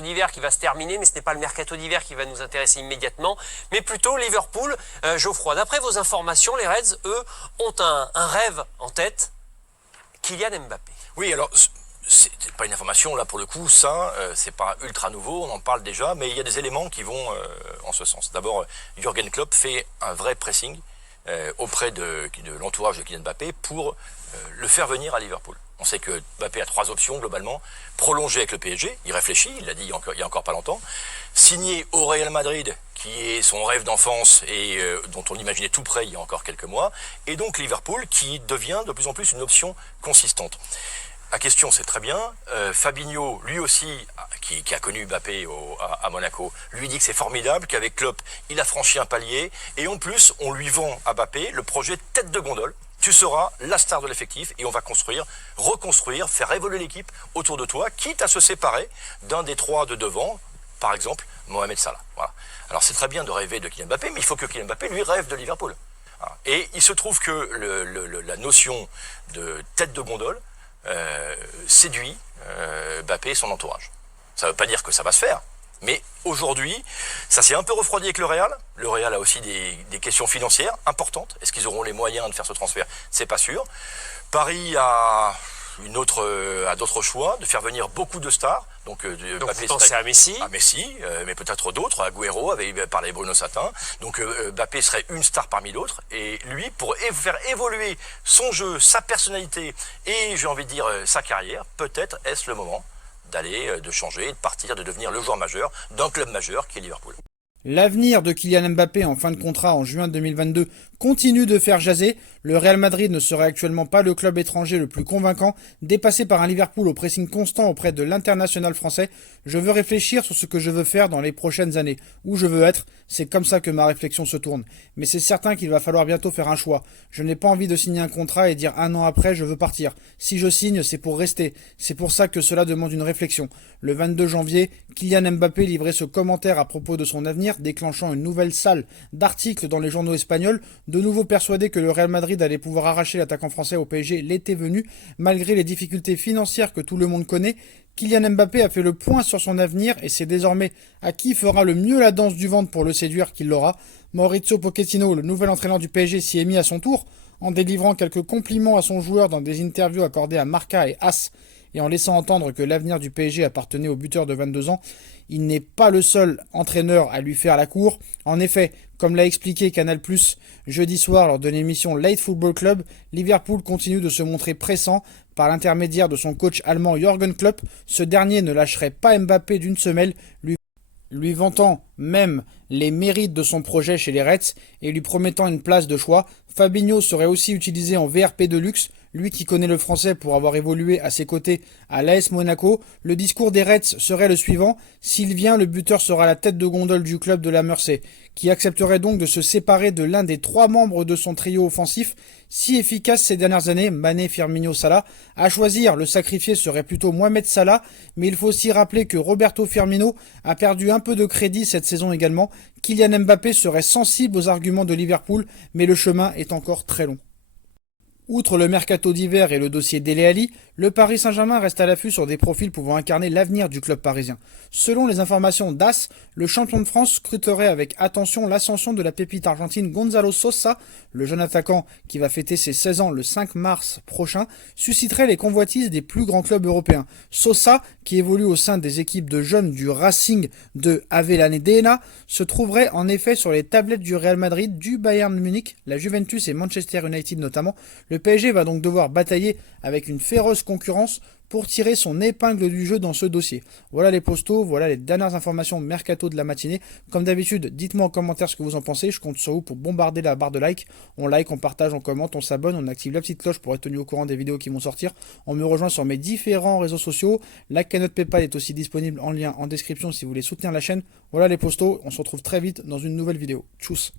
d'hiver qui va se terminer, mais ce n'est pas le mercato d'hiver qui va nous intéresser immédiatement, mais plutôt Liverpool. Geoffroy, d'après vos informations, les Reds, eux, ont un rêve en tête, Kylian Mbappé. Oui, alors c'est pas une information là pour le coup, ça c'est pas ultra nouveau, on en parle déjà, mais il y a des éléments qui vont en ce sens. D'abord, Jürgen Klopp fait un vrai pressing auprès de l'entourage de Kylian Mbappé pour le faire venir à Liverpool. On sait que Mbappé a 3 options globalement. Prolonger avec le PSG, il réfléchit, il l'a dit il y a encore pas longtemps. Signer au Real Madrid, qui est son rêve d'enfance et dont on l'imaginait tout près il y a encore quelques mois. Et donc Liverpool, qui devient de plus en plus une option consistante. La question, c'est très bien. Fabinho, lui aussi, qui a connu Mbappé à Monaco, lui dit que c'est formidable, qu'avec Klopp, il a franchi un palier. Et en plus, on lui vend à Mbappé le projet tête de gondole. Tu seras la star de l'effectif et on va construire, reconstruire, faire évoluer l'équipe autour de toi, quitte à se séparer d'un des 3 de devant, par exemple Mohamed Salah. Voilà. Alors c'est très bien de rêver de Kylian Mbappé, mais il faut que Kylian Mbappé lui rêve de Liverpool. Voilà. Et il se trouve que la notion de tête de gondole séduit Mbappé et son entourage. Ça ne veut pas dire que ça va se faire. Mais aujourd'hui, ça s'est un peu refroidi avec le Real. Le Real a aussi des questions financières importantes. Est-ce qu'ils auront les moyens de faire ce transfert? C'est pas sûr. Paris a d'autres choix, de faire venir beaucoup de stars. Donc vous pensez à Messi? À Messi, mais peut-être d'autres. Agüero avait parlé Bruno Satin. Donc Mbappé serait une star parmi d'autres. Et lui, pour faire évoluer son jeu, sa personnalité et, j'ai envie de dire, sa carrière, peut-être est-ce le moment de changer, de partir, de devenir le joueur majeur d'un club majeur qui est Liverpool. L'avenir de Kylian Mbappé en fin de contrat en juin 2022 continue de faire jaser. Le Real Madrid ne serait actuellement pas le club étranger le plus convaincant, dépassé par un Liverpool au pressing constant auprès de l'international français. Je veux réfléchir sur ce que je veux faire dans les prochaines années, où je veux être, c'est comme ça que ma réflexion se tourne. Mais c'est certain qu'il va falloir bientôt faire un choix. Je n'ai pas envie de signer un contrat et dire 1 an après je veux partir. Si je signe, c'est pour rester. C'est pour ça que cela demande une réflexion. Le 22 janvier, Kylian Mbappé livrait ce commentaire à propos de son avenir, déclenchant une nouvelle salle d'articles dans les journaux espagnols, de nouveau persuadé que le Real Madrid allait pouvoir arracher l'attaquant français au PSG l'été venu, malgré les difficultés financières que tout le monde connaît. Kylian Mbappé a fait le point sur son avenir et c'est désormais à qui fera le mieux la danse du ventre pour le séduire qu'il l'aura. Maurizio Pochettino, le nouvel entraîneur du PSG, s'y est mis à son tour, en délivrant quelques compliments à son joueur dans des interviews accordées à Marca et As, et en laissant entendre que l'avenir du PSG appartenait au buteur de 22 ans. Il n'est pas le seul entraîneur à lui faire la cour. En effet, comme l'a expliqué Canal+, jeudi soir lors de l'émission Late Football Club, Liverpool continue de se montrer pressant par l'intermédiaire de son coach allemand Jürgen Klopp. Ce dernier ne lâcherait pas Mbappé d'une semelle, lui vantant même les mérites de son projet chez les Reds et lui promettant une place de choix. Fabinho serait aussi utilisé en VRP de luxe, lui qui connaît le français pour avoir évolué à ses côtés à l'AS Monaco. Le discours des Reds serait le suivant: s'il vient, le buteur sera la tête de gondole du club de la Mersey, qui accepterait donc de se séparer de l'un des 3 membres de son trio offensif, si efficace ces dernières années, Mané, Firmino, Salah. À choisir, le sacrifié serait plutôt Mohamed Salah, mais il faut aussi rappeler que Roberto Firmino a perdu un peu de crédit cette saison également. Kylian Mbappé serait sensible aux arguments de Liverpool, mais le chemin est encore très long. Outre le mercato d'hiver et le dossier Dele Alli, le Paris Saint-Germain reste à l'affût sur des profils pouvant incarner l'avenir du club parisien. Selon les informations d'AS, le champion de France scruterait avec attention l'ascension de la pépite argentine Gonzalo Sosa. Le jeune attaquant, qui va fêter ses 16 ans le 5 mars prochain, susciterait les convoitises des plus grands clubs européens. Sosa, qui évolue au sein des équipes de jeunes du Racing de Avellaneda, se trouverait en effet sur les tablettes du Real Madrid, du Bayern Munich, la Juventus et Manchester United notamment. Le PSG va donc devoir batailler avec une féroce concurrence pour tirer son épingle du jeu dans ce dossier. Voilà les postos, voilà les dernières informations mercato de la matinée. Comme d'habitude, dites-moi en commentaire ce que vous en pensez. Je compte sur vous pour bombarder la barre de like. On like, on partage, on commente, on s'abonne, on active la petite cloche pour être tenu au courant des vidéos qui vont sortir. On me rejoint sur mes différents réseaux sociaux. La cagnotte PayPal est aussi disponible en lien en description si vous voulez soutenir la chaîne. Voilà les postos, on se retrouve très vite dans une nouvelle vidéo. Tchuss.